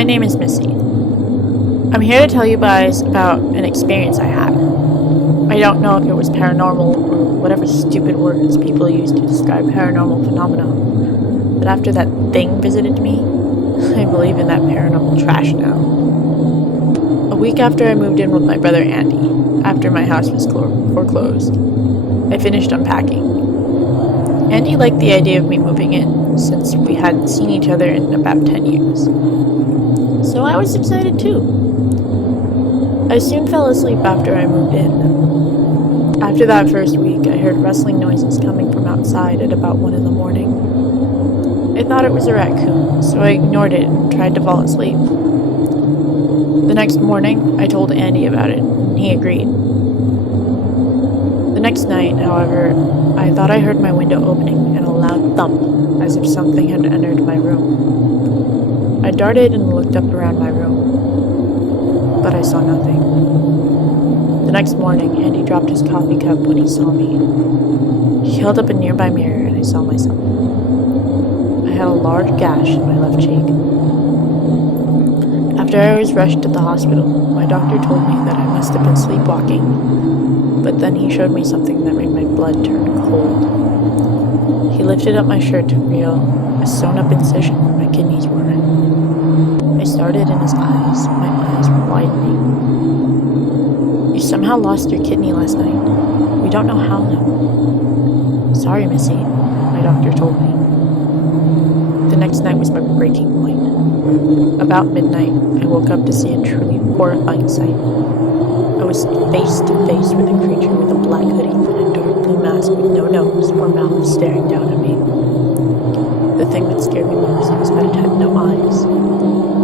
My name is Missy. I'm here to tell you guys about an experience I had. I don't know if it was paranormal or whatever stupid words people use to describe paranormal phenomena, but after that thing visited me, I believe in that paranormal trash now. A week after I moved in with my brother Andy, after my house was foreclosed, I finished unpacking. Andy liked the idea of me moving in, since we hadn't seen each other in about 10 years. So I was excited too. I soon fell asleep after I moved in. After that first week, I heard rustling noises coming from outside at about 1 in the morning. I thought it was a raccoon, so I ignored it and tried to fall asleep. The next morning, I told Andy about it, and he agreed. The next night, however, I thought I heard my window opening and a loud thump, as if something had entered my room. I darted and looked up around my room, but I saw nothing. The next morning, Andy dropped his coffee cup when he saw me. He held up a nearby mirror and I saw myself. I had a large gash in my left cheek. After I was rushed to the hospital, my doctor told me that I must have been sleepwalking, but then he showed me something that made my blood turn cold. He lifted up my shirt to reveal a sewn-up incision where my kidneys were. I started in his eyes. My eyes were widening. You somehow lost your kidney last night. We don't know how now. Sorry, Missy, my doctor told me. The next night was my breaking point. About midnight, I woke up to see a truly horrifying sight. I was face to face with a creature with a black hoodie and a dark blue mask with no nose or mouth staring down at me. The thing that scared me most was that it had no eyes,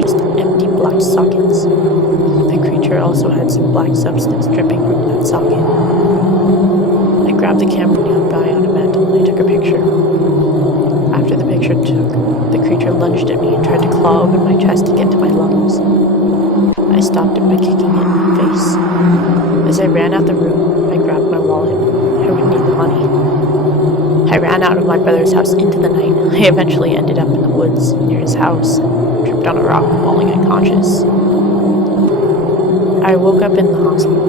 just empty black sockets. The creature also had some black substance dripping from that socket. I grabbed the camera nearby on a mantle and I took a picture. After the picture took, the creature lunged at me and tried to claw open my chest to get to my lungs. I stopped it by kicking it in the face. As I ran out the room, I grabbed my wallet. I would need the money. I ran out of my brother's house into the night. I eventually ended up in the woods near his house and tripped on a rock, falling unconscious. I woke up in the hospital.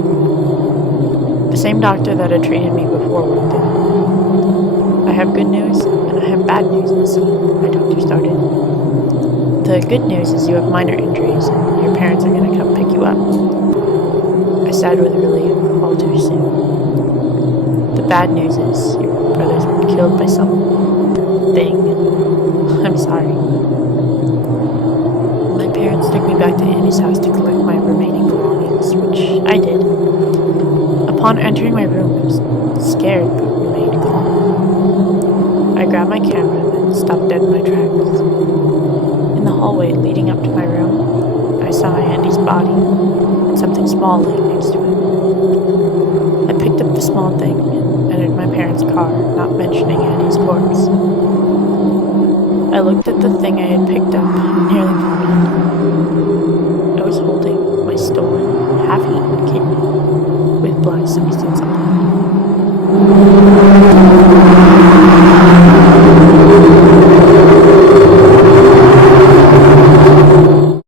The same doctor that had treated me before walked in. I have good news and I have bad news, Missy, my doctor started. The good news is you have minor injuries and your parents are going to come pick you up. I sighed with relief, all too soon. The bad news is your brothers were killed by some thing. I'm sorry. My parents took me back to Andy's house to collect my remaining belongings, which I did. Upon entering my room, I was scared but remained calm. I grabbed my camera and then stopped dead in my tracks. In the hallway leading up to my room, I saw Andy's body and something small laying next to him. I picked up the small thing and entered my parents' car, not mentioning Andy's corpse. I looked at the thing I had picked up and nearly vomited. I was holding my stolen, half-eaten kidney with black substance